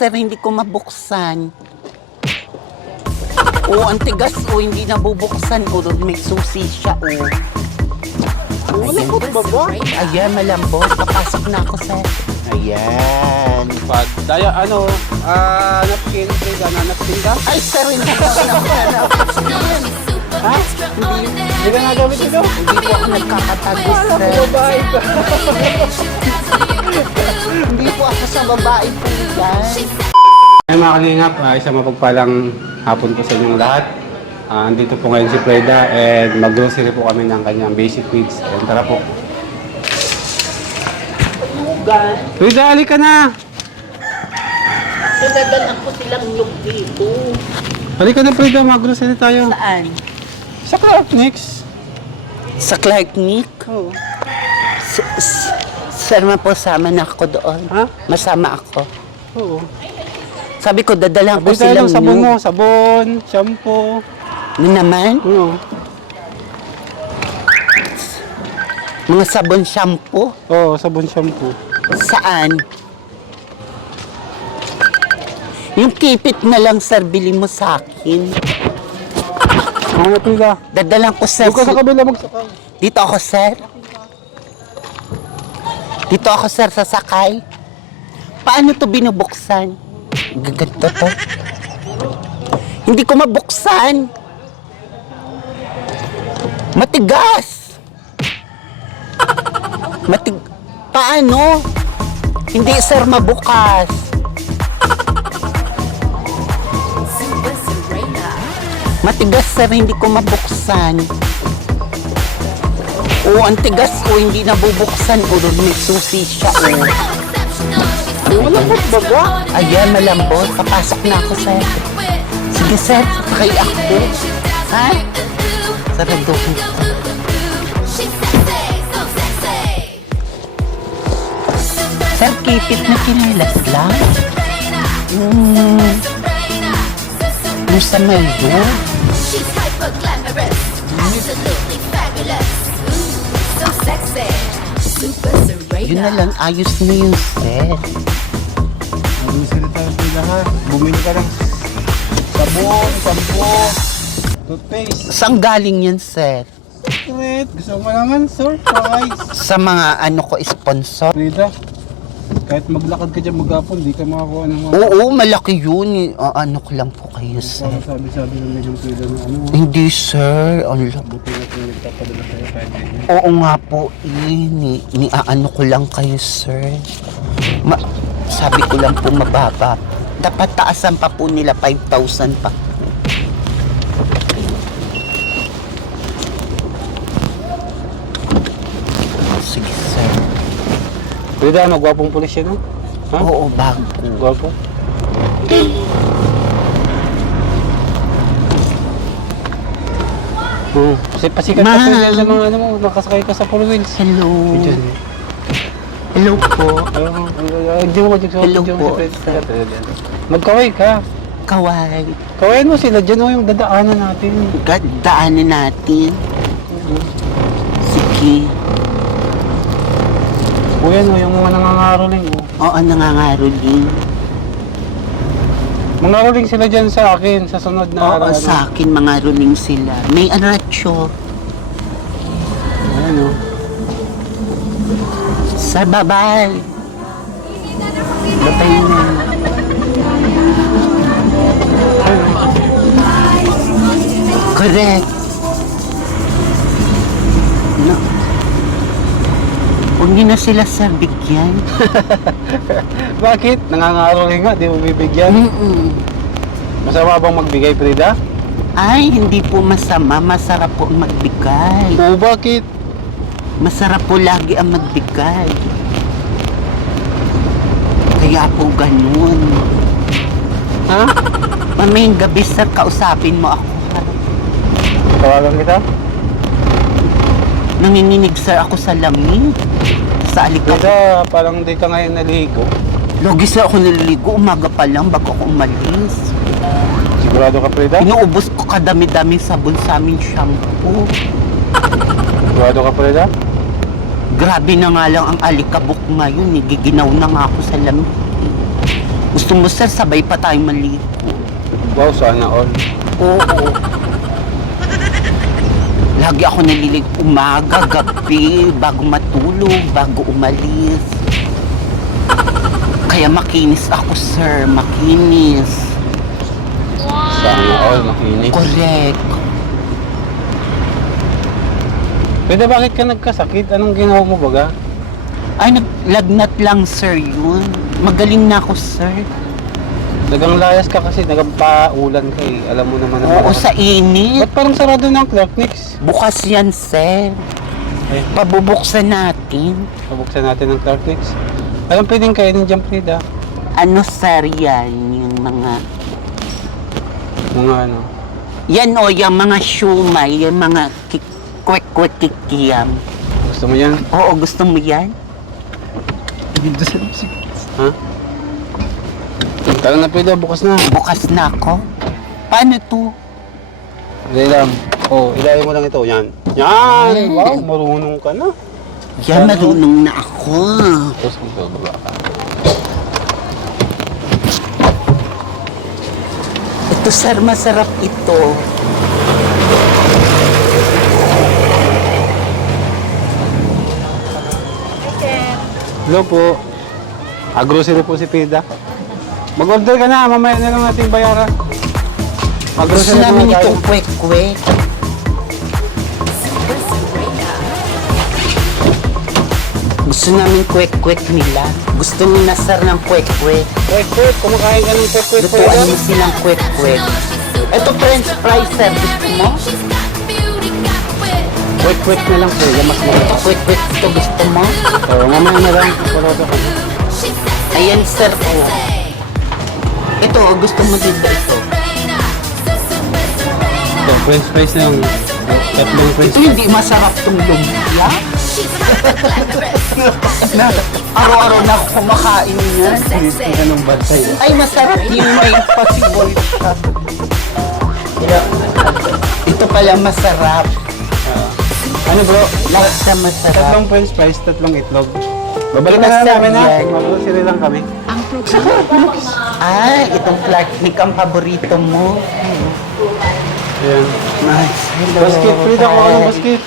sir, hindi ko mabuksan. Oo, ang tigas hindi nabubuksan. May susi siya Malambot ba ba? Ayan, malambot. Papasok na ako, sir. Ayan. Daya napkin, Frida, napkin ka? Ay, sir, hindi ko Ha? Hindi ka nagamit ito? Hindi po ako nagkakatagos, Wala sir. ko babae ka. Hindi po ako sa babae po yan. Ay mga kalingap, isang mapagpalang hapon po sa inyong lahat. Andito po ngayon si Frida and mag-grocery po kami ng kanyang basic needs. And tara po. Frida, halika na! Nadadalan ko silang yung dito. Halika na Frida, mag-grocery tayo. Saan? Sa Clark Next. Sa Clark Nick? Oo. Sir, maposama na ako doon. Ha? Masama ako. Oo. Sabi ko, dadalan ko Sabi tayo silang ng sabon mo, nude. sabon, shampoo. Ano naman? Oo. Mga sabon shampoo? Oo, sabon, shampoo. Saan? Yung kipit na lang, sir, bili mo sa akin. Mga Frida. Dadalan ko, sir. Huwag ka sa kabila magsakay. Dito ako, sir. Dito ako, sir, sasakay. Paano to binubuksan? Gaganto to. Hindi ko mabuksan. Matigas. Paano? Hindi, sir, mabukas. Matigas, sir, hindi ko mabuksan. Oo, ang tigas hindi nabubuksan. May susi siya. Malambot ba ba? Ayan, malambot. Papasok na ako, sir. Sige, sir, sakay ako. Ha? Saraduhin ko. Sir, kipit na kinilas lang. Yung sa mayo. She's hyper glamorous, absolutely fabulous. Ooh, so sexy, super Yun na Serena. lang, ayos na yung set. Mag-grocery tayo Frida ha. Bumili ka ng sabon, shampoo, toothpaste. Saan galing yan, sir? Secret. Gusto mo naman, surprise. Sa mga ko, sponsor? Frida, kahit maglakad ka dyan maghapon, di ka makakuha ng mga... Oo, malaki yun. Ko lang po kayo, sir. Sabi-sabi ng medyo Frida na Hindi, sir. buti na kung nagpapadala sa'yo kahit ganyan. Oo nga po, ko lang kayo, sir. Sabi ko lang po mababa. Dapat taasan pa po nila, 5,000 pa. Sige, sir. Frida, magwapong pulis yan, no? Ha? Oo, bago. Gwapo. Kasi pasikat ka Mahal. Frida sa mga nakasakay ka sa four wheels. Hello. Diyan. Hello po. Hindi mo mag-jigsaw. Hello po. Magkaway ka. Kaway. Kawayan mo sila dyan, yung dadaanan natin. Daanin natin. Sige. O yan, yung mga nangangaroling. Oo, nangangaroling. Mangaroling sila dyan sa akin, sa sunod na Oo, sa akin, mga ruling sila. May aratsyo. Ano? Sa babay. Babay na. Correct. No. Huwag niyo na sila sa bigyan. Bakit? Nangangaroling nga, di mo bibigyan. Masama bang magbigay, Frida? Ay, hindi po masama. Masarap po ang magbigay. Oo, bakit? Masarap po lagi ang magbigay. Kaya po ganun. Ha? Mamayang gabi, sir, kausapin mo ako. Tawagan kita? Nanginginig, sir, ako sa lamig. Sa alikabok. Frida, parang di ka ngayon naligo. Logi, sir, ako naliligo. Umaga pa lang bago ako umalis. Sigurado ka, Frida? Inuubos ko kadami-dami sabon sa aming shampoo. Sigurado ka, Frida? Grabe na nga lang ang alikabok ngayon. Giginaw na nga ako sa lamig. Gusto mo, sir, sabay pa tayo maligo? Wow, sana all. Oo. Lagi ako nalilig umaga, gabi, bago matulog, bago umalis. Kaya makinis ako, sir. Makinis. Sana all, makinis. Correct. Pwede, bakit ka nagkasakit? Anong ginawa mo baga? Ay, naglagnat lang, sir, yun. Magaling na ako, sir. Dagang layas ka kasi nagpaulan ka eh. Alam mo naman Oo, sa init. Ba't parang sarado na ang Clark Mix? Bukas yan, sir. Eh, Pabubuksan natin. pabuksan natin ang Clark Mix. Alam pwedeng kainin dyan, Frida. Ano, sir, yan? Yung mga... Mga ano. Yan o, yung mga shumay, yung mga kwek-kwek kikiyam. Gusto mo yan? Oo, gusto mo yan? Ha? Tara na, Frida. Bukas na. Bukas na ako. Paano to? Hindi lang. Oh, ilayin mo lang ito. Yan. Yan! Wow, marunong ka na. Yan, marunong na ako. Tapos ito, baba ka. Ito, sir, masarap ito. Hello po. Grocery po si Frida. Mag-order ka na. Mamaya na lang natin bayaran. Gusto Grocery namin po tayo. itong kwek-kwek. Gusto namin kwek-kwek nila. Gusto ni Nasar ng kwek-kwek. Kwek-kwek. Kumakain ka ng kwek-kwek. Lutuan mo silang kwek-kwek. Ito, french fries, sir. Gusto mo? Kwek-kwek na lang po. Yan mas Ito, maganda. kwek-kwek. Ito, gusto mo? Oo, mamaya na lang. Paloto ka. Ayan, sir. Oh. Ito, gusto mo din ba ito? So, french fries na lang. Tatlong french Ito hindi masarap tong lumpia. Na, araw-araw na ako kumakain niyan. ka ng bantay. Ay, masarap yung may possible siya. Ito pala masarap. Ano bro? Lahat siya masarap. Tatlong french fries, tatlong itlog. Babalik na Masarap lang namin ha. yan. Mag-grocery lang kami. Ay, itong Clark Nick ang paborito mo. Ayan. Nice. Hello. Basket, Frida ko ng basket.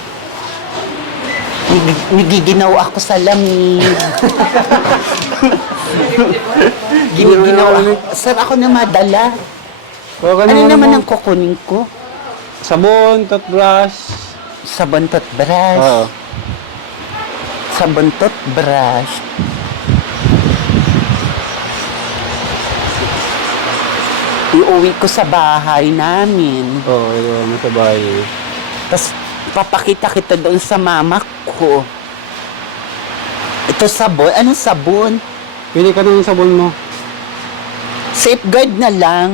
Nagiginaw ako sa lamig. Giniginaw ako. Sir, ako na madala. Huwag ka Ano naman mo. ang kukunin ko? Sabon, toothbrush. Sabon tot brush. Oo. Sabon tot brush. Iuwi ko sa bahay namin. Oo, yun. Nasa bahay. Tapos papakita kita doon sa mama ko. Ito sabon. Anong sabon? Pili ka ng sabon mo. Safeguard na lang.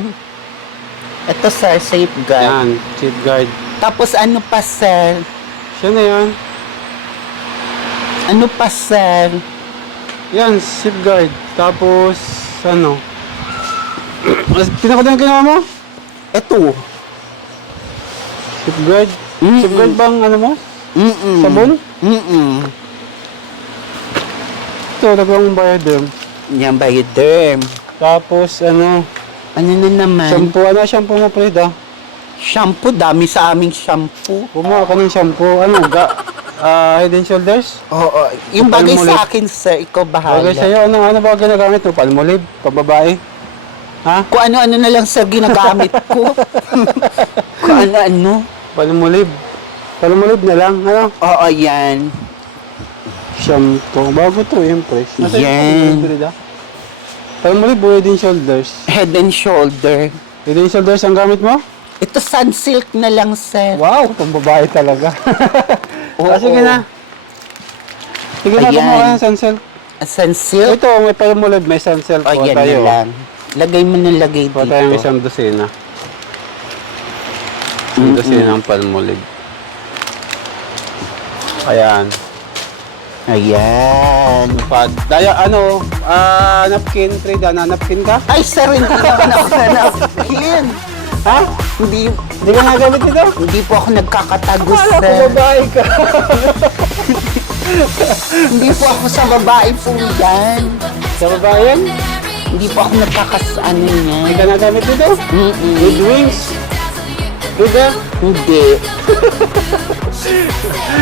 Ito sir, safeguard. Yan, safeguard. Tapos ano pa sir? Siya na yan. Ano pa sir? Yan, safeguard. Tapos, ano? Pinakot yung ginawa mo? Ito. Safeguard? Mm-mm. Safeguard bang ano mo? Mm-mm. Sabon? Mm-mm. Ito, nagawang bioderm. Yan ba yung derm? Tapos, ano? Ano na naman? Shampoo. Ano shampoo mo, Frida? Shampoo. Dami sa aming shampoo. Bumuha ka ng shampoo. Ano? Head and Shoulders? Oo. Yung bagay Palmolive. sa akin sir, ikaw bahala. Bagay sa'yo. Ano ba ginagamit mo? Palmolive? Pababae? Ha? Kung ano-ano na lang sir ginagamit ko. Kung ano-ano. Palmolive. Palmolive na lang. Ano? Oo, yan. Shampoo. Bago to, yung fresh. Nasa Yan. yung Frida? Palmolive o Head and Shoulders? Head and shoulder. Head and Shoulders ang gamit mo? Ito sunsilk na lang sir. Wow, pambabae talaga. Oo. Sige na. Sige na, Ayan. kumuha ka ng sunsilk. Sunsilk? Ito, may Palmolive, may sunsilk. O, yan na lang. Lagay mo na lagay Kuha tayo dito. isang dosina. Isang dosina ng Palmolive. Ayan. Ayan. Napkin, Frida, napkin ka? Ay sir, hindi naman ako nanapkin. Ha? Hindi, Hindi ka nagamit ito? hindi po ako nagkakatagos Wala, sir. babae ka. Hindi po ako sa babae po yan. Sa babae yan? Hindi po ako nagkakasano Hindi niya. ka nagamit dito? Mm-mm. With wings? Frida? Hindi.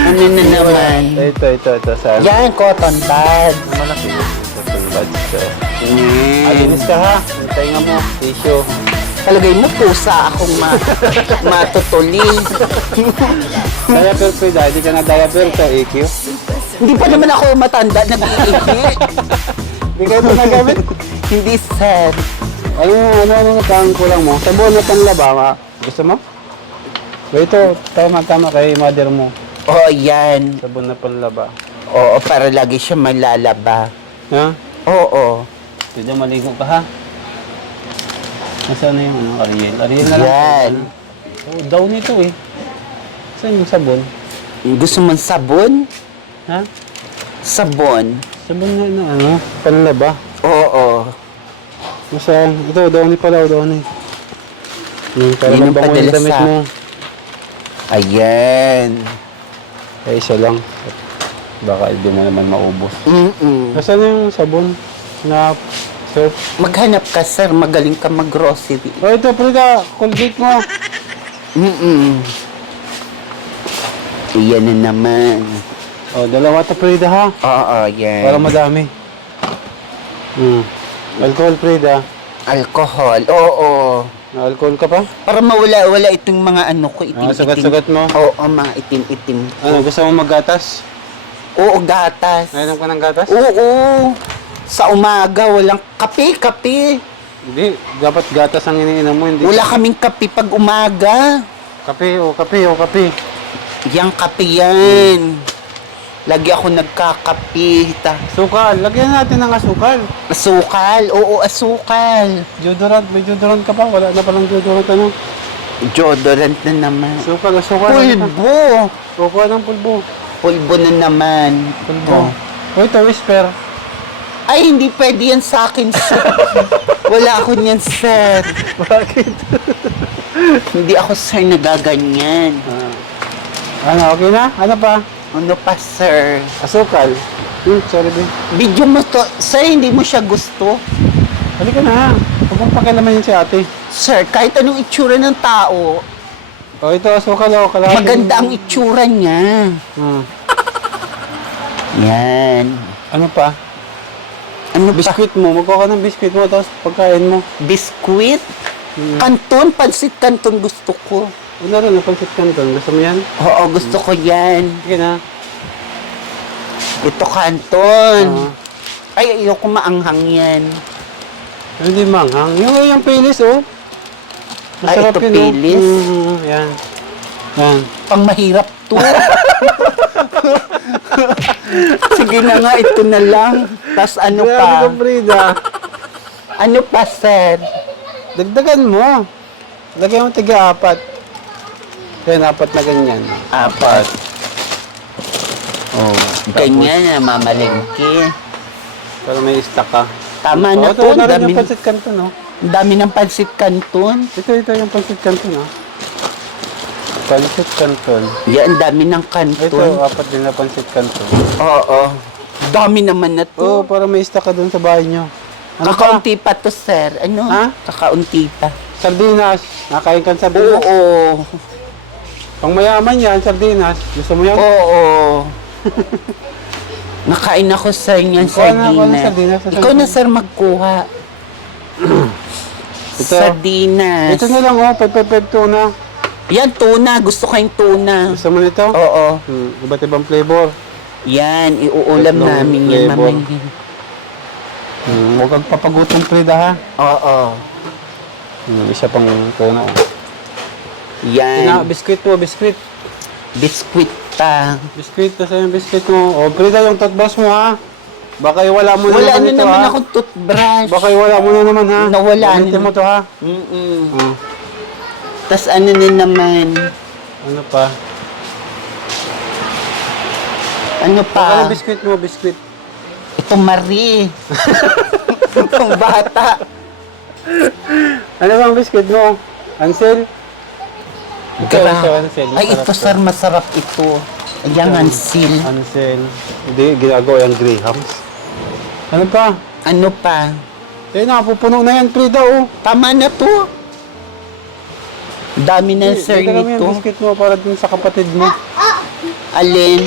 Ano na naman? Ito. Saan? Yan, cotton bud. Malaki yun. Cotton buds ka. Mm. Alinis ka ha. Hintay nga mo. Tissue. Talagay mo pusa akong matutulin. Diaper Frida. Hindi ka na diaper ka. EQ. Hindi pa naman ako matanda, nag-iihi. Hindi ka ito nagamit. Hindi, sir. Ano pang kulang mo? Sabon na panlaba. Gusto mo? Ito, tama kay mother mo. Oo, yan. Sabon na panlaba. Oo, para lagi siya malalaba. Ha? Oo. Pwede maligo ka ha? Nasaan na yung Ariel? Ariel na lang. Yan. Oh, down ito eh. Saan yung sabon? Gusto mong sabon? Ha? Sabon. Sabon na panlaba. Oo. Nasaan? Ito, Downy pala, Downy. Para Yun ang mabango yung padala damit sa- mo. Ayan. Ay, isa lang. Baka hindi mo naman maubos. Mm-mm. Nasaan yung sabon na surf? Maghanap ka, sir. Magaling ka mag-grocery. Oh, ito, Frida. Colgate mo. Mm-mm. Iyan na naman. Oh, dalawa to, Frida, ha? Oo, yan. Para madami. Alcohol, Frida. Alcohol. Oo. Alcohol ka pa? Para mawala-wala itong mga ano ko, itim-itim. Sugat-sugat mo. Oo, mga itim-itim. Ano, gusto mo maggatas? Oo, gatas. Ngayon ka ng gatas? Oo. Sa umaga, walang kape. Hindi, dapat gatas ang iniinom mo, hindi. Wala kaming kape pag umaga. Kape. Yang kape yan. Lagi ako nagkakape. Sukal, lagyan natin ng asukal. Asukal. Oo, asukal. Deodorant, may deodorant ka pa? Wala na palang deodorant, ano? Deodorant na naman. Asukal. Pulbo. Kukuha ng pulbo. Pulbo na naman. Pulbo. Oh. Ito, whisper. Ay, hindi pwede yan sa akin, sir. Wala ako niyan, sir. Bakit? Hindi ako, sir, nagaganyan. Ano, okay na? Ano pa? Ano pa, sir? Asukal. Sorry, babe. Video mo to. Sir, hindi mo siya gusto. Halika na. Huwag mong pakialaman yun si ate. Sir, kahit anong itsura ng tao, Oh, ito, asukal, oh. Kalahati. maganda ang itsura niya. Yan. Ano pa? Ano ba? Biskuit mo. Magkuha ka ng biskuit mo, tapos pagkain mo. Biskuit? Kanton? Pansit kanton gusto ko. Ano rin, napansit kanton. Gusto mo yan? Oo, gusto ko yan. Sige na. Ito kanton. Oo. Ay, ayoko maanghang yan. Hindi manghang. Yung pilis, oh. Ito pilis? Yan. Yan. Pang mahirap to. Sige na nga, ito na lang. Tapos ano Grabe pa? ka, Frida. Ano pa, sir? Dagdagan mo. Lagyan mo tiga-apat. Yan, 4 na ganyan. 4. Oh, ganyan na, mamalengke. Para may stock ka. Tama na Ito to, na ang rin dami, yung pancit canton, no? ang dami ng pansit kanton. Ito yung pancit canton, no? Pancit canton. Yan, ang dami ng Ito, kanton. 4 din na pancit canton. Oo. Dami naman na Oo, to. para may stock ka doon sa bahay nyo. Ano pa? Kakaunti pa to, sir. Ano? Ha? Kakaunti pa. Sardinas. Nakain ka ng sardinas? Oo. Pang mayaman yan, sardinas. Gusto mo yan? Oo. Nakain ako, sir, niyan Kuha na ako ng sardinas. sardinas. Ikaw na, sir, magkuha. Ito. Sardinas. Ito na lang, oh. 555 tuna. Yan, tuna. Gusto ko yung tuna. Gusto mo nito? Oo. Iba't ibang flavor. Yan, iuulam Tatlong namin yan flavor. mamaya. Huwag kang papagutong, Frida, ha? Oo. Isa pang tuna, oh. Yan. Biskuit mo, biskuit. Biskuit pa. Biskuit, kasi yung biskuit mo. O, Frida, yung toothbrush mo, ha? Baka iwala mo na Wala naman na ito, naman ha? akong toothbrush. Baka iwala mo na naman, ha? Nawala Gamitin na. mo to, ha? Mm-mm. Tas ano na naman? Ano pa? Ano Baka pa? yung biskuit mo, biskuit. Ito Marie. Itong bata. Ano ba ang biskuit mo? Ansel? Ito, ito, Ansel. Ay, ito, Masarap sir, masarap ito. Ayan, Ansil. Ansel. Hindi, ginagawa yung Grahams. Ano pa? Ano pa? Eh, nakapupuno na yan, Frida, oh. Tama na to. Dami na, sir, Dito kami nito. yung biscuit mo para dun sa kapatid mo. Alin?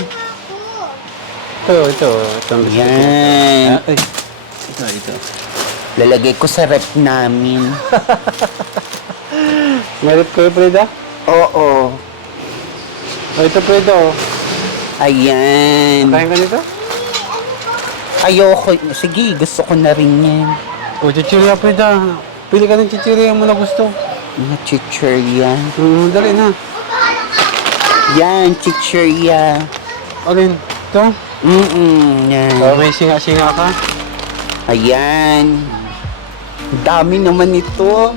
Ito ang biscuit. Yan. Ah, ay. Ito. Lalagay ko sa rep namin. Merit kayo, Frida? Oo. Oh, ito, Frida, oh. Ayan. Kain ka nito? Ayoko. Sige, gusto ko na rin yan. Oh, chichirya, Frida. Pili ka ng chichirya mo na gusto. Chichirya. Dali na. Yan, chichirya. Alin? Ito? Yan. Oh, may singa-singa ka? Ayan. Dami naman ito.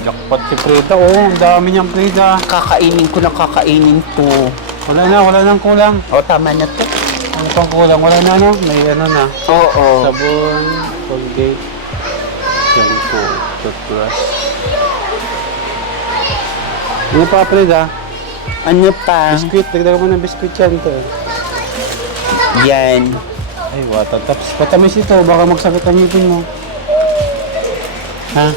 Jackpot si Frida, oh. Ang dami niyang, Frida. Kakainin ko na kakainin to. Wala nang kulang. O, tama na to. Ano pang kulang? Wala na, no? May ano na. Oo. Sabon, Colgate, shampoo, toothbrush. Ano pa, Frida? Ano pa? Biscuit. Dagdagan mo ng biscuit yan, to. Yan. Ay, watataps. Patamis ito. Baka magsakit ang ngipin mo. Ha?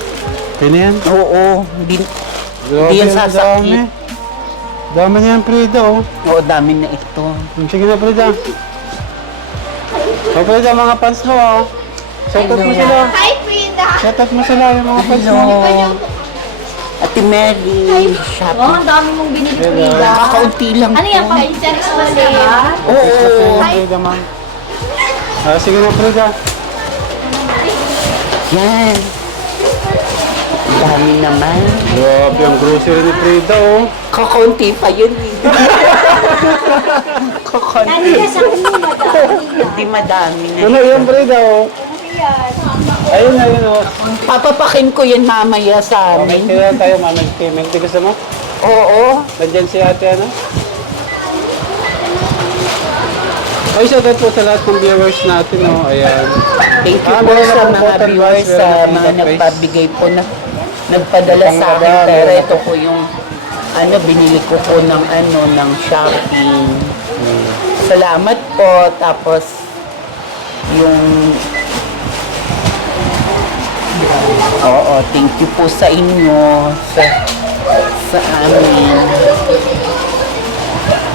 Pwede yan? Oo. Hindi yan Dami. sasakit. Dami na yan, Frida, oh. Oo, dami na ito. Sige na, Frida. Oh, Frida, mga fans mo, oh. Shoutout mo sila. Hi, Frida! Shoutout mo sila, yung mga fans mo. Hello. Ate Mary. Shopping. Oh, ang dami mong binili, Hello. Frida. Kakaunti lang Ano yan, to. pang incense ulit? Oo. Frida, ma'am. Sige na, Frida. Yan. Dami naman. Grabe ang grocery ni Frida, oh. Kakaunti pa yun eh. Kakaunti. Hindi madami na. Ano yan, Frida, oh? Ayun, oh. Papapakin ko yan mamaya sa May amin. kaya tayo, ma'am. May gusto mo? Oo. Nandyan si ate, ano? Ay, shoutout po sa lahat ng viewers natin, oh. Ayan. Thank you po Meron sa na pong mga cotton viewers, buds, sa meron na mga pong face. nagpabigay po na nagpadala sa akin. Pangkaba, Pero meron ito po yung binili ko po ng ng shopping. Salamat po. Tapos yung thank you po sa inyo sa amin.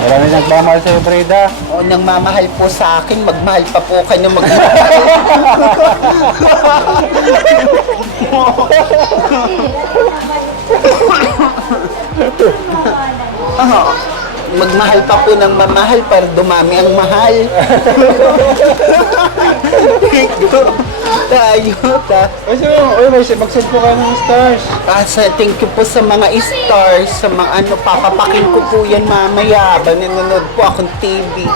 Marami nagmamahal sa'yo, Frida. O nang mamahal po sa akin, magmahal pa po kayo ng magmahal. Magmahal pa po ng mamahal para dumami ang mahal. Tayo. Ay, magsend po kayo ng stars. Thank you po sa mga stars, sa mga papapakin ko po yan mamaya. Nanonood po akong TV.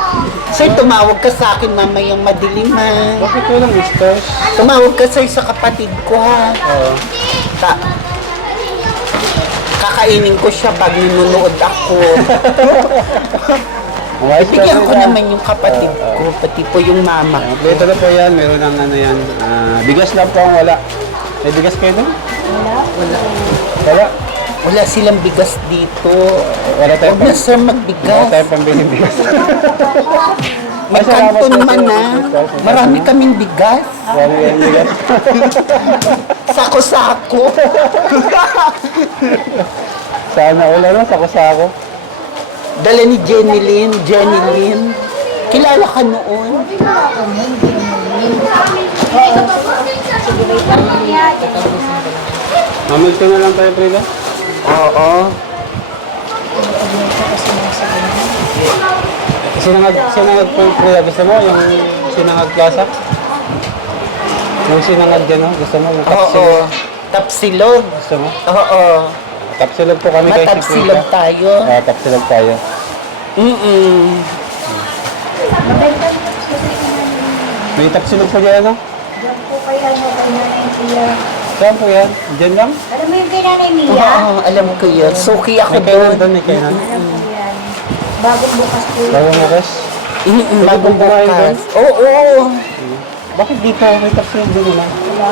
Sir, tumawag ka sa akin mamayang madilim ha. Bakit walang stars? Tumawag ka sir sa kapatid ko ha. Oo. Kakainin ko siya pag nanonood ako. Bigyan ko naman yung kapatid ko, pati po yung mama ko. Dito na po yan, meron ng ano yan. Bigas lang po ang wala. May bigas kayo doon? Wala. Wala silang bigas dito. Wala tayong Huwag na sir Wala magbigas. tayong pambili bigas. May kanton man na. Marami kaming bigas. Wala yung bigas. Sako-sako. Sana wala no, sako-sako. Dala ni Jenny Lynn. Kilala ka noon? Mamil ko na lang tayo, Frida. Oo. Sinangag po, Frida. Gusto mo yung sinangag plaza? Yung sinangag dyan, no? Gusto mo? Yung Oo. tapsilog? Tapsilog. Gusto mo? Oo. Tapsilog po kami, guys. ni Matapsilog Frida. tayo. Tapsilog tayo. May tapsilog po dyan, no? Diyan po kaya na Mia. Saan po yan? Dyan lang? Alam mo yung kay Nanay Mia? Oo, alam ko yun. Suki ako May kainan doon. doon, may kainan. Alam ko yan. Bagong bukas po yun. Bago mo, guys. Bagong kumain doon? bukas. Oo. Bakit dito may tapsilog doon naman? Wala.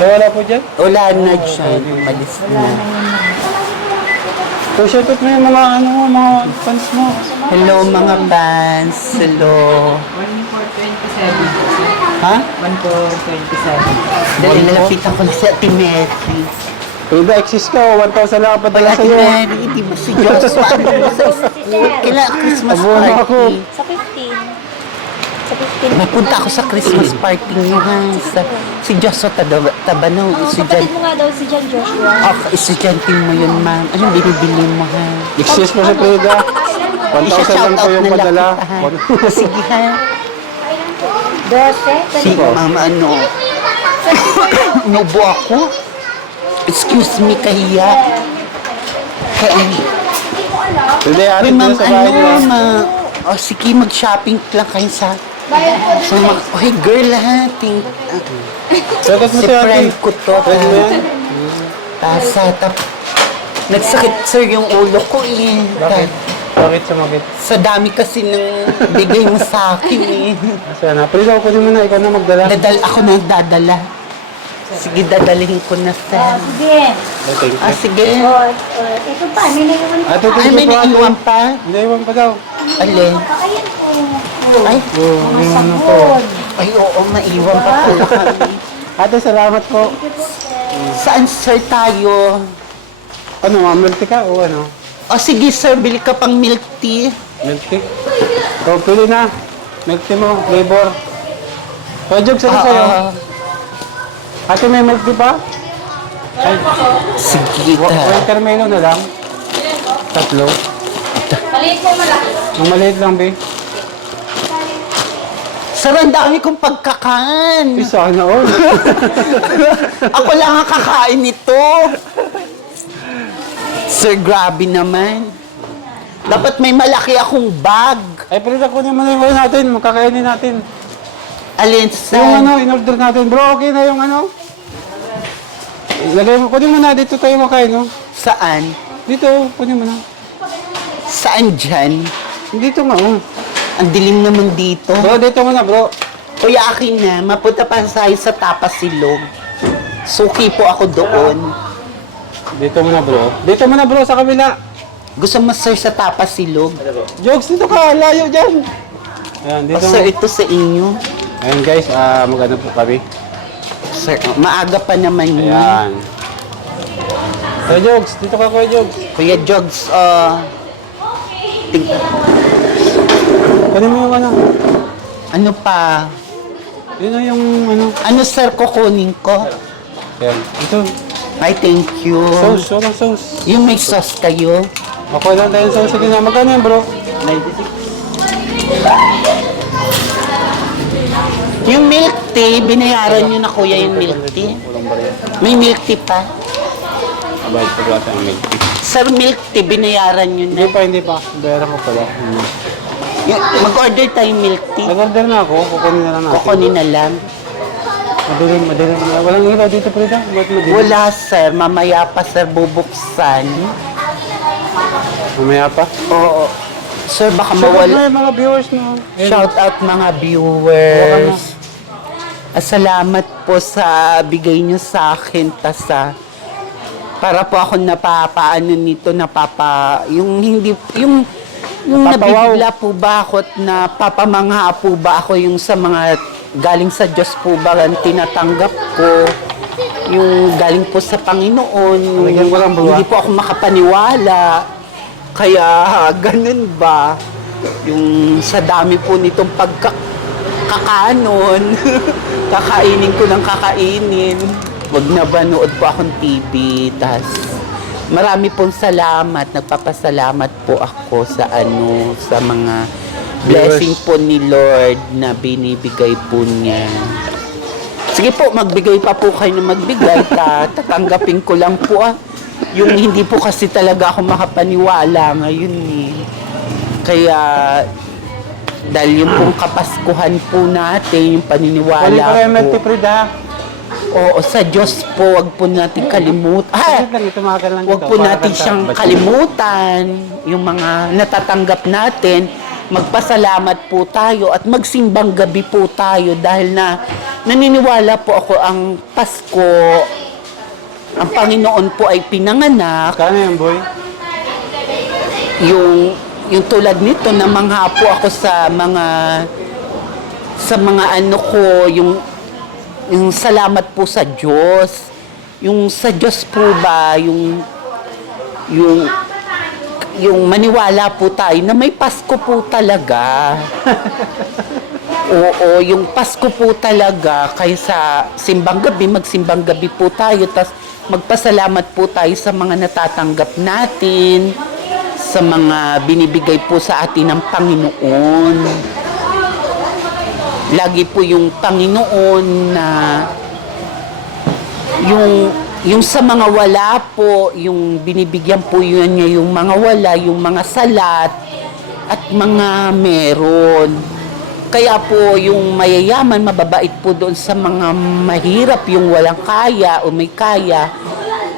Wala po dyan? Wala na dyan. Malis na. So, shoutout mo yung mga, mga fans mo. Hello mga fans. Hello. Ha? 1,427. Dahil nalapitan ko na si Ate Mary. Frida, exist ka. 1,000 lang ang padala Ate sa'yo. Mary, di ba si Joshua? Ano mo sa school? Kailan Christmas Abuhan mo ako. party? Sa 15. Sa 15. Mapunta ako sa Christmas party niyo, ha? Si Joshua Tabanaw, Kapatid estudyante. mo nga daw si John Joshua. Estudyante mo yun, ma'am. Anong binibili mo, ha? Exist mo si Frida. 1,000 lang po yung padala. Sige, ha? 12. Si ma'am, ano? Nubo ako? Excuse me, kahiya. Kaya, Frida, Uy, arin ma'am, mo sa bahay nila. O, sige, mag-shopping lang kayo sa... Oy, girl, ha? Sagot mo Si si ate. friend ko to. Friend mo yan? Nagsakit, sir, yung ulo ko, eh. Bakit? Bakit sumakit? Sa dami kasi ng bigay mo sa akin, eh. Kasi na. Frida, kunin mo na. Ikaw na magdala. Ako na nagdadala. Sige, dadalhin ko na, sir. Sige. Thank you. Sige. Ito pa, may naiwan pa. Ate, Ay, thank may you po, ate. naiwan pa. Naiwan pa daw. Alin? Ayan po. Ay, Oo, yung ano po. Sabon. ay, oo, maiwan pa pala kami. Ate, salamat po. Saan, sir, tayo? Ano, mamilti ka o ano? O, sige, sir, bili ka pang milk tea. Milk tea? O, pili na. Milk tea mo, flavor. Pwede sa'yo sa'yo. Ate, may milk tea pa? Ay, Sige, watermelon na lang. Tatlo. Maliit po malaki. Ang maliit lang, be. Sir, ang dami kong pagkakaan. Isa na all. Ako lang ang kakain nito. Sir, grabe naman. Dapat may malaki akong bag. Ay, pwede kunin mo na yung natin. Makakainin natin. Alin, Yung sir? ano, in-order natin. Bro, okay na yung ano? Lagay mo, kunin mo na. Dito tayo makain, no? Saan? Dito, kunin mo na. Saan dyan? Dito nga, oh. Ang dilim naman dito. Bro, dito mo na, bro. Kuya, akin na. Mapunta pa tayo sa Tapasilog. Suki po ako doon. Dito mo na, bro. Dito mo na, bro, sa kabila. Gusto mo, sir, sa Tapasilog? Jokes, dito ka. Layo dyan. Ayan, O, dito sir, mo. ito sa inyo. Ayan, guys, maganda po kami. Sir, maaga pa naman yun. Ayan. Kuya Jokes, dito ka, Kuya Jokes. Kuya Jogs, Kunin mo yung ano. ano pa? Yun na yung ano. Ano, sir, kukunin ko? Ayan. Ito. Ay, thank you. Sauce, walang sauce. Yung may sauce kayo? Okay lang tayo sauce. Sige na, magkano yan, bro? Yung milk tea, binayaran nyo na, kuya, yung milk tea. Walang bariya. May milk tea pa. Abay, pag-ata ang milk tea. Sir, milk tea, binayaran nyo na. Hindi pa. Bayaran ko pala. Mag-order tayo milk tea. Nag-order na ako. Kukunin na lang natin. Kukunin na lang. Madilim. Walang ilaw dito, Prida. Ba't madilim? Wala, sir. Mamaya pa, sir, bubuksan. Mamaya pa. Oo. Sir, baka Shout out mawala. na yung mga viewers mo. Shout out mga viewers. Salamat po sa bigay nyo sa akin. Para po ako napapaano nito, yung hindi, yung Napapawaw. nabibigla po ba ako at napapamangha po ba ako yung sa mga galing sa Diyos po ba ang tinatanggap ko, yung galing po sa Panginoon, Lagyan ko lang, bro, hindi po ako makapaniwala. Kaya ganun ba? Yung sa dami po nitong pagkakanon, kakainin ko ng kakainin. Wag na ba nood po akong TV, marami pong salamat, nagpapasalamat po ako sa mga blessing po ni Lord na binibigay po niya. Sige po, magbigay pa po kayo na magbigay, tatanggapin ko lang po Yung hindi po kasi talaga ako makapaniwala ngayon eh. Kaya, dahil yung pong kapaskuhan po natin, yung paniniwala Kunin ko yung milk po. tea, Prida. Oo, sa Diyos po, wag po natin kalimutan. Saglit lang, tumagal lang Wag dito. po Para natin kanta. siyang Ba't- kalimutan, yung mga natatanggap natin. Magpasalamat po tayo at magsimbang gabi po tayo dahil naniniwala po ako ang Pasko, ang Panginoon po ay pinanganak. Kano yan, boy? Yung tulad nito, namangha po ako sa mga ano ko, yung salamat po sa Diyos. Yung sa Diyos po ba, yung maniwala po tayo na may Pasko po talaga. Oo, yung Pasko po talaga, kaysa simbang gabi, magsimbang gabi po tayo, tas magpasalamat po tayo sa mga natatanggap natin, sa mga binibigay po sa atin ng Panginoon. Lagi po yung Panginoon na yung sa mga wala po, yung binibigyan po yun niya yung mga wala, yung mga salat at mga meron. Kaya po yung mayayaman, mababait po doon sa mga mahirap, yung walang kaya o may kaya.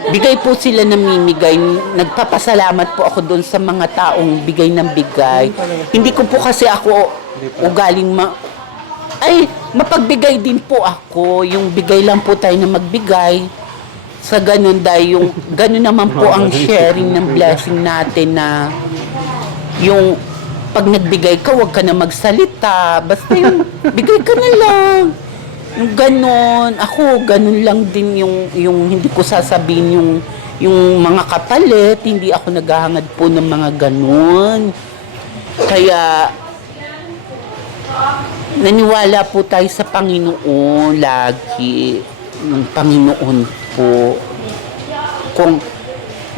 Bigay po sila namimigay. Nagpapasalamat po ako doon sa mga taong bigay ng bigay. Hindi ko po kasi ako ugaling mapagbigay din po ako. Yung bigay lang po tayo na magbigay. Sa ganun dahil ganun naman po ang sharing ng blessing natin na yung pag nagbigay ka, huwag ka na magsalita. Basta yung bigay ka na lang. Yung ganun. Ako, ganun lang din yung hindi ko sasabihin yung mga kapalit. Hindi ako naghahangad po ng mga ganun. Kaya, naniwala po tayo sa Panginoon lagi. Yung Panginoon po. Kung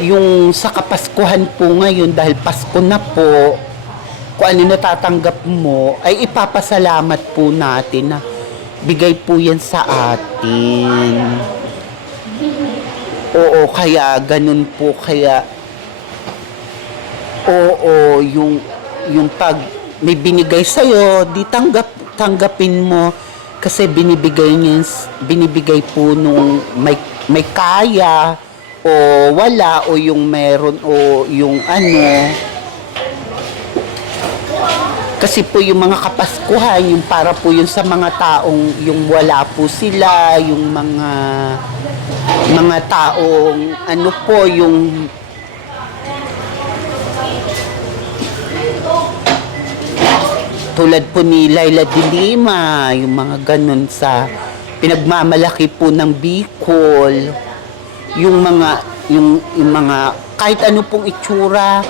yung sa Kapaskuhan po ngayon, dahil Pasko na po, kung ano natatanggap mo, ay ipapasalamat po natin na bigay po yan sa atin. Oo, kaya ganun po, kaya oo, yung pag may binigay sa'yo, di tanggapin mo kasi binibigay po nung may kaya o wala o yung meron o yung ano. Kasi po yung mga Kapaskuhan, yung para po yun sa mga taong yung wala po sila, yung mga taong ano po yung tulad po ni Laila de Lima, yung mga ganun sa pinagmamalaki po ng Bicol, yung mga kahit ano pong itsura,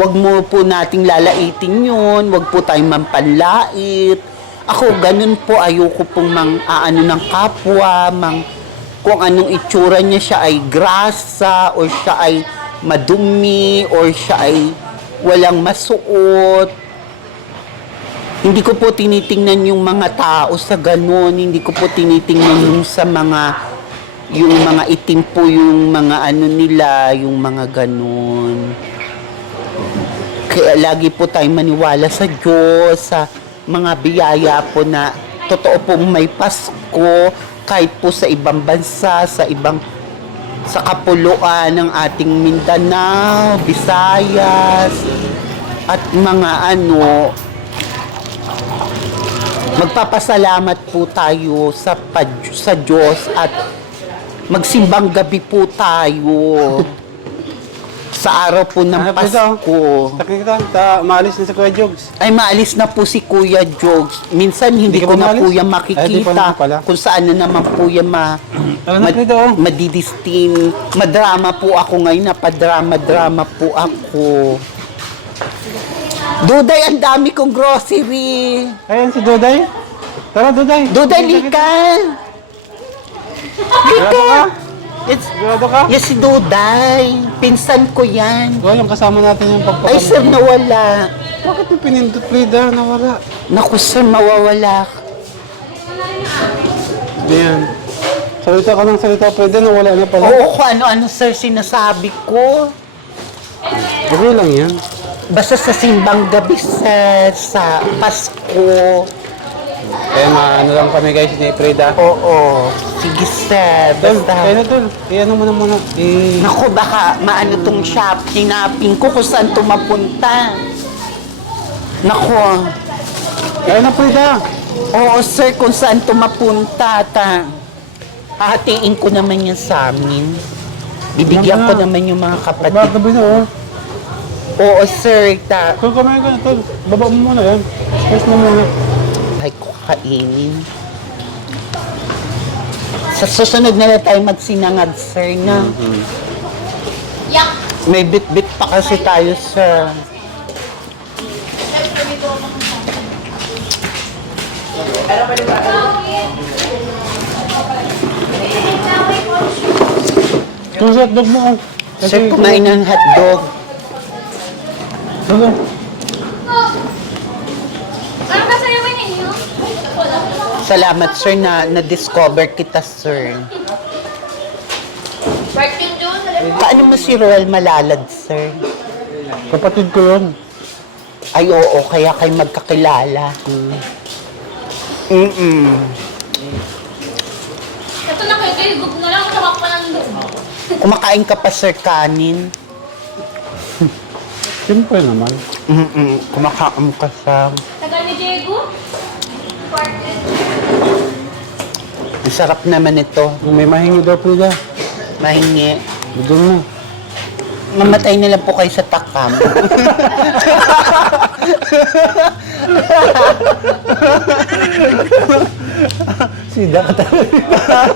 wag mo po nating lalaitin yun, wag po tayong mampanlait. Ako, ganun po, ayoko pong aano ng kapwa, kung anong itsura niya, siya ay grasa, o siya ay madumi, o siya ay walang masuot. Hindi ko po tinitingnan yung mga tao sa ganun, hindi ko po tinitingnan yung sa yung mga itim po, yung mga ano nila, yung mga ganun. Kaya lagi po tayong maniwala sa Diyos, sa mga biyaya po na totoo pong may Pasko, kahit po sa ibang bansa, sa kapuluan ng ating Mindanao, Visayas, at mga ano, magpapasalamat po tayo sa Diyos at magsimbang gabi po tayo. Sa araw po ng Pasko. Maalis na si Kuya Jogs. Ay, maalis na po si Kuya Jogs. Minsan hindi Hindi ka ko ba na po maalis? yan Ay, di pa makikita naman pala. kung saan na naman po yan madidisting. Madrama po ako ngayon, napadrama-drama po ako. Duday, ang dami kong grocery. Ayan si Duday. Tara, Duday. Duday, lika. Grado ka? Grado ka? Yes, si Duday. Pinsan ko yan. Yung kasama natin yung pagpapamit. Ay, sir, nawala. Bakit mo pinindot, Frida? Nawala. Naku, sir, mawawala. Ayan. Salita ka ng salita, Frida. Nawala na pala. Oo, kung ano-ano, sir, sinasabi ko. Okay lang yan. Basta sa simbang gabi, sir, sa Pasko. Kaya maano lang kami guys ni Frida. Oo. Sige, sir. Tol, Basta. kaya na tol. Iyan mo na muna. Naku, baka maano tong hinapin ko kung saan to mapunta. Naku. Kaya na Frida. Oo, sir, kung saan to mapunta. Hahatiin ko naman yan sa amin. Bibigyan ko naman yung mga kapatid. Gabi na oh. Oo, sir. Tol, kumain ka na tol. Baba mo muna yan. Press mo muna. Ay ko, kakainin. Sa susunod na lang tayo magsinangag, sir, na. Yak! May bit-bit pa kasi tayo, sir. Yung hotdog mo. Sir, kumain ng hotdog. Ano? Ano ba sa'yo ninyo? Salamat, sir, na na-discover kita, sir. Bart yun doon. Paano mo si Roel malalad, sir? Kapatid ko yun. Ay, oo, kaya kayo magkakilala. Ito na kayo, kayo na lang, masama pa lang doon. Kumakain ka pa, sir, kanin. Siyempre naman. Kumakain ka sa... Tagal ni Diego? Bart yun. Ang sarap naman ito. Kung may mahingi daw po niya. Mahingi. Doon na. Mamatay na lang po kayo sa takam. Sida ka talaga.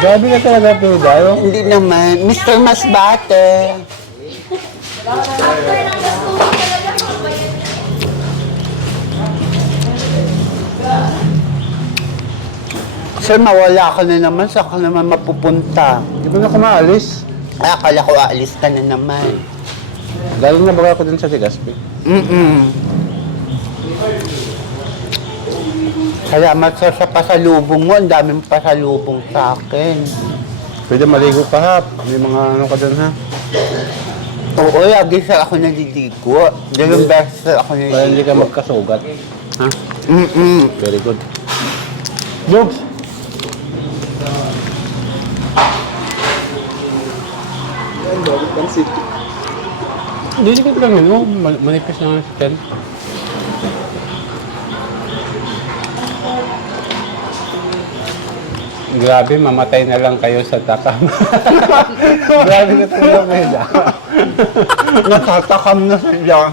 Grabe ka talaga, Frida. Hindi naman. Mr. Masbate. Sir, mawala ka na naman. Saan ka naman mapupunta? Di ba na kumaalis? Ay, akala ko aalis ka na naman. Galing na baga ako dun sa Tigaspi. Salamat, sir, sa pasalubong mo. Ang daming pasalubong sa akin. Pwede maligo ka, ha? May mga ano ka dun, ha? Oo, lagi sir ako naliligo. Dalawang beses sir ako Para naliligo. hindi ka magkasugat. Ha? Very good. Jokes! Dilikit lang yun, oh. Manipis na nga si Ken. Grabe, mamatay na lang kayo sa takam. Grabe ka talaga, Meda. Natatakam na sila.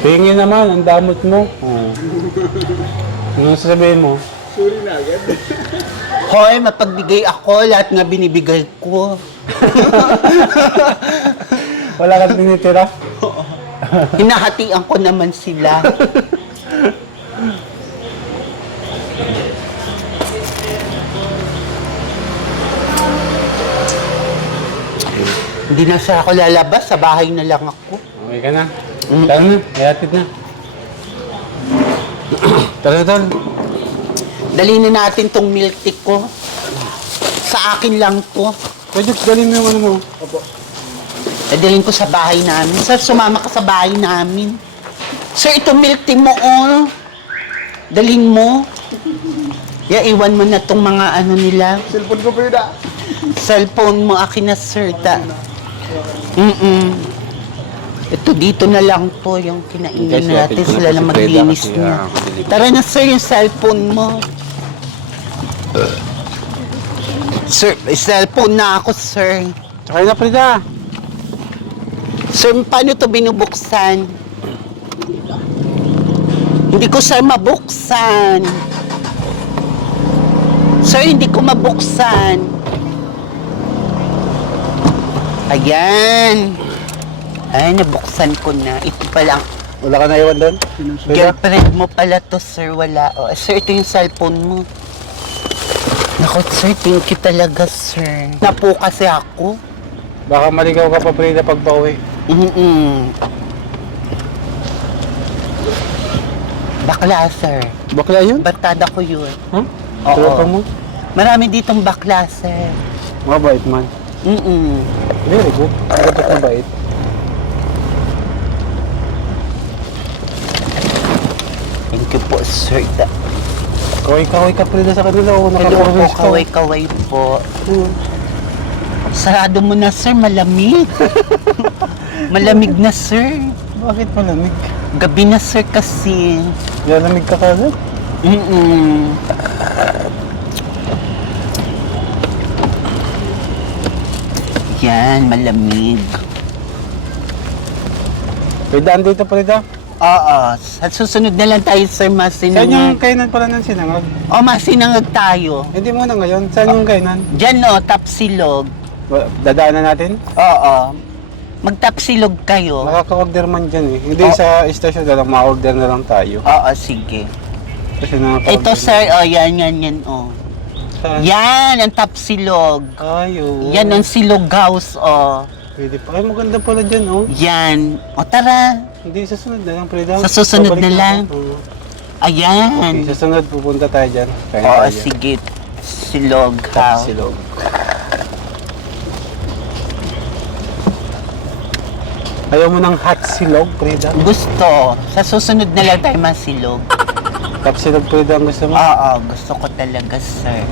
Tingin naman, ang damot mo. Oh. Ano sasabihin mo? Hoy, mapagbigay ako. Lahat nga binibigay ko. Wala kang tinitira? Hinahatian ko naman sila. Hindi na siya ako lalabas. Sa bahay na lang ako. Okay ka na? Tara na, ihatid na. Tara, tara. Dali na natin tong milk tea ko. Sa akin lang to. Pwede dalhin mo yung ano mo. Dadalhin ko sa bahay namin. Sir, sumama ka sa bahay namin. Sir, ito milk tea mo, oh. Dalhin mo. Iwan mo na tong mga ano nila. Cellphone ko, Frida. Cellphone mo, akin na, sir. Ito, dito na lang to, yung kinainan Guys, natin. lapit ko na Sila po na si maglinis Freda kasi, na. madilim. Tara na, sir, yung cellphone mo. Sir, may cellphone na ako, sir. Sakay na, Frida. Sir, paano to binubuksan? Hindi ko, sir, mabuksan. Sir, hindi ko mabuksan. Ayan. Ay, nabuksan ko na. Ito pala. Wala ka na iwan doon? Frida? Girlfriend mo pala to, sir. Wala. Oh, sir, ito yung cellphone mo. Naku, sir, thank you talaga, sir. Napo kasi ako. Baka maligaw ka pa, Frida, pag pauwi. Bakla, sir. Bakla yun? Barkada ko yun. Huh? Oo. Tropa mo? Marami ditong bakla, sir. Mabait man. Very good. Dapat mabait. Thank you po, sir. Kaway-kaway ka, Frida, sa kanila. O, Hello po, nakapag-wish ka. kaway-kaway po. Sarado mo na, sir. Malamig. Malamig na, sir. Bakit malamig? Gabi na, sir, kasi. Lalamig ka kagad? Yan, malamig. Frida, andito Frida. Oo, sa susunod na lang tayo, sir, Saan yung masinangag. kainan pala ng sinangag? O, masinangag tayo. Hindi muna ngayon. Saan yung kainan? Diyan o, Tapsilog. Dadaanan natin? Oo. Magtapsilog kayo. Makaka-order man dyan eh. Hindi Oh. sa istasyon na lang, ma-order na lang tayo. Oo, sige. Kasi nakaka-order. Ito, sir, o, yan, o. Saan? Yan, ang Tapsilog. Ay, oo. Yan ang Silog House, o. Pwede pa. Ay, maganda pala dyan, oh. Yan. O, tara. Hindi, sa sunod na lang, Frida. Sa susunod Babalik na lang? ako. Oo. Ayan. Okay, sa sunod, pupunta tayo dyan. Kaya Oo, tayo. sige. Silog House. Silog. Ayaw mo ng hot silog, Frida? Gusto. Sa susunod na lang tayo masilog. Hot silog, Frida, ang gusto mo? Oo, gusto ko talaga, sir.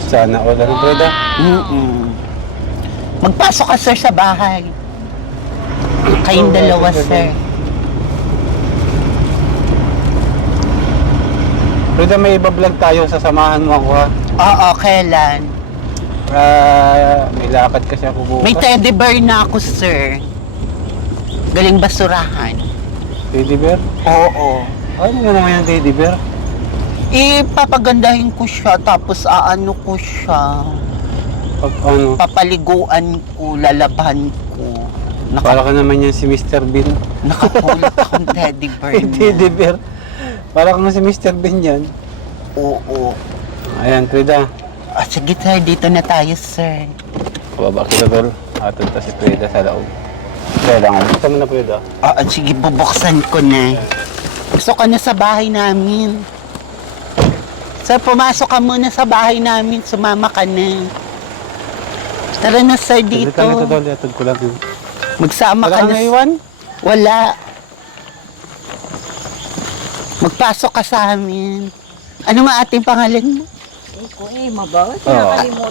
Sana all, ano, Frida? Magpasok ka, sir, sa bahay. Kayong Oo, dalawa, Frida. sir. Frida, may iba-vlog tayo. Sasamahan mo ako, ha? Oo, kailan? May lakad kasi ako bukas. May teddy bear na ako, sir. Galing basurahan. Teddy bear? Oo. Ano mo naman yung teddy bear? Ipapagandahin ko siya, tapos aano ko siya. Pag ano? Papaliguan ko, lalaban ko. Para ka naman yan si Mr. Bean. Nakapulot akong teddy bear Yung teddy bear. Para kang si Mr. Bean yan. Oo. Ayan, Frida. Ah, sige, sir, dito na tayo, sir. Bababa kita, Tol. Atod pa si Frida sa loob. Kailangan. Gusto mo na, Frida? Ah, sige, bubuksan ko na. Gusto ka na sa bahay namin. Sir, pumasok ka muna sa bahay namin. Sumama ka na. Tara na, sir, dito. Dito na ito, Tol. Atod ko lang yun. Magsama Wala ka kang na. naiwan? Wala. Magpasok ka sa amin. Ano nga ating pangalan mo?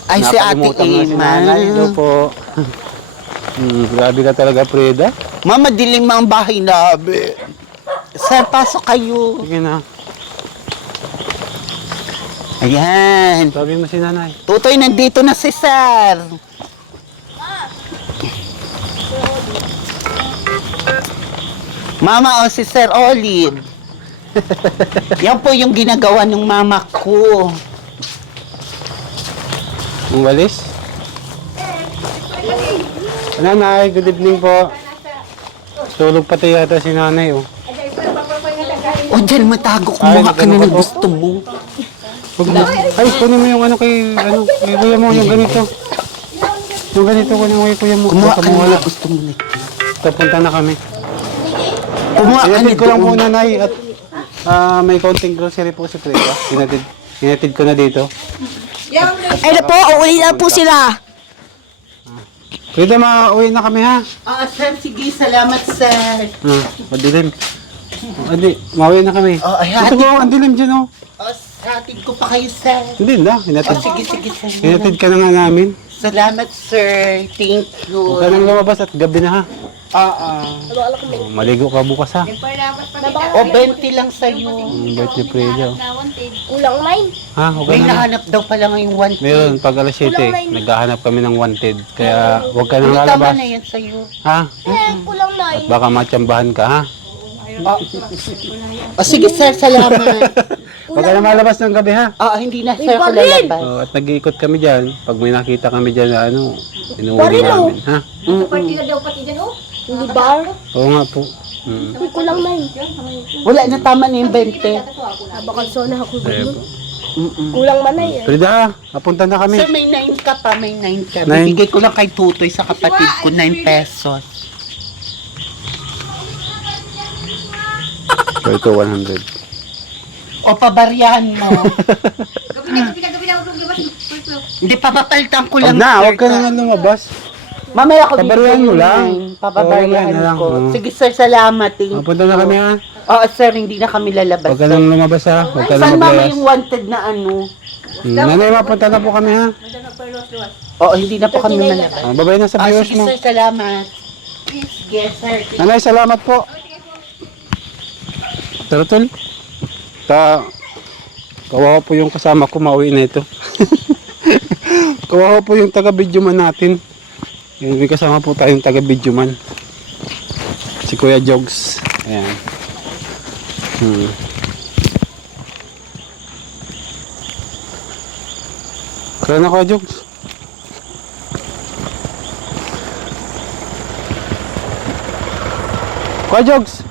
Ay, si Ate Nakalimutan mo na si Ima. Nanay. Hello po. Grabe ka talaga, Frida. Mama, dilim ang bahay namin. Sir, pasok kayo. Sige na. Ayan. Sabi mo si Nanay. Tutoy, nandito na si Sir. Mama, o si Sir Olive. Yan po yung ginagawa ng mama ko. Ang walis? Nanay, good evening po. Tulog pati yata si Nanay, oh. O, dyan matago. Kumuha ka na ng gusto mo. Huwag mo. Ay, kunin mo yung ano kay kuya mo, yung ganito. Yung ganito, kunin mo kay kuya mo. Kumuha ka Baka na mawala. ng gusto mo. Papunta na kami. Kumuha ka na Inatid ko lang po, doon. Nanay, at may konting grocery po si Freda. Inatid ko na dito. Ay na po, uuwi na po sila. Freda, mauwi na kami, ha? Ah, Sir, sige. Salamat, Sir. Madilim. Adi, mauwi na kami. Oh, ay, Ito hatid po, ang dilim dyan, oh. O, hatid ko pa kayo, Sir. Hindi na, O, hinatid. sige, sige, Sir. Hinatid ka na nga namin. Salamat, Sir. Thank you. Huwag ka nang lumabas at gabi na, ha? Oo. Maligo ka bukas, ha? O, 20 lang sa'yo. Ang bait ni Freda, oh. Kulang nine. Ha, huwag ka May na. nahanap daw pala ngayong 1. Meron, pag alas 7, naghahanap kami ng wanted. Kaya huwag ka nang Tama lalabas. na yan sa'yo. Ha? Kulang nine. At baka matsambahan ka, ha? O, sige, Sir. Salamat. Huwag ka nang malabas ng gabi, ha? Hindi na, Sir. Ako lalabas. Oh, at nag-iikot kami dyan. Pag may nakita kami dyan na ano, inuuli namin, ha? Hindi ba? Oo nga po. Kulang nine. Wala na, tama na yung 20. Bakal so na ako Kaya dun. po. Kulang manay eh. Frida, napunta na kami. Sir, may 9 ka pa. May 9 ka. Nine. Bibigay ko lang kay Tutoy sa kapatid ko. 9 pesos. So ito, 100. O, pabaryahan mo. Hindi, papapalitan ko lang. Huwag na, Sir, huwag ka na nga lumabas. Mamaya ko Pabaryahan mo lang. Papabaryahan Oo, na lang. ko. Oo. Sige, Sir. Salamat. Thank Napunta na kami, ha? Oo, Sir. Hindi na kami lalabas. Huwag ka nang lumabas, ha? Huwag ka nang Saan mama maglayas. yung wanted na ano? Nanay, mapunta na po kami, ha? Oo, hindi na po kami malabas. Babay na sa viewers Sige, mo. Sir. Salamat. Yes, Sir. Nanay, salamat po. Tara, tol. Kawawa po yung kasama ko, mauwi na ito. Kawawa po yung taga-video man natin. Yung may kasama po tayong taga-video man. Si Kuya Jogs. Ayan. Kaya na Kuya Jogs. Kuya Jogs!